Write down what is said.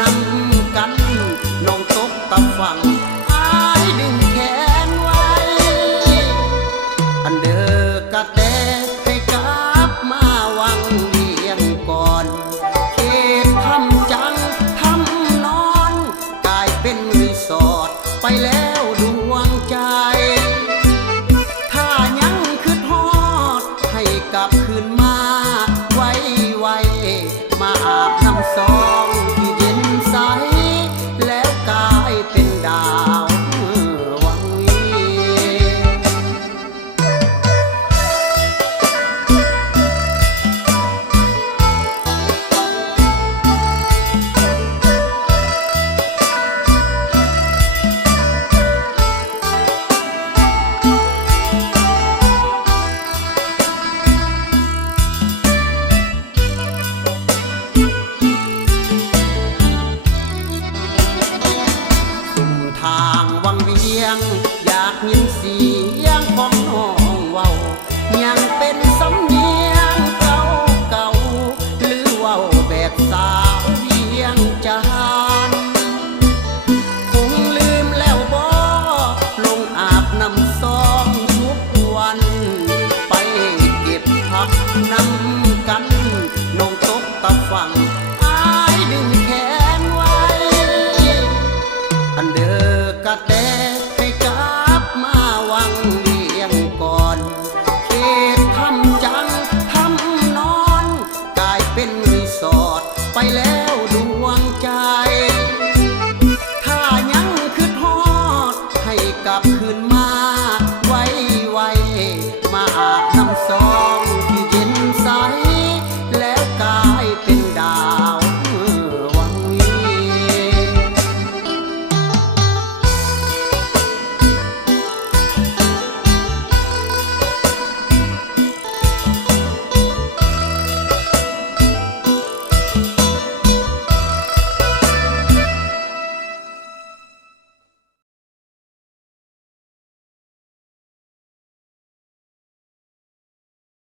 นำกันน้องตกตะฝั่งอายดึงแขนไว้อันเดอกะแตให้กลับมาวังเวียงก่อนเขตทำจังทำนอนกลายเป็นรีสอร์ทไปแล้วดวงใจถ้ายังคืดฮอดให้กลับคืนมาไว้มาอาบน้ำซองที่เย็นใสแล้วกลายเป็นดาววังเวียนทางวังเวียงอยากยินเสียงของน้องเว้ายังเป็นสำเนียงเก่าเก่าหรือเว้าแบบสาวเวียงจันทน์คงลืมแล้วบ่ลงอาบน้ำซองทุกวันไปเก็บผักน้ำกันน้องตกตะฝั่งอายดึงแขนไว้อันเดอกะแตให้กลับมาวังเวียงก่อนเขตทำจังทำนอนกลายเป็นรีสอร์ทไปแล้ว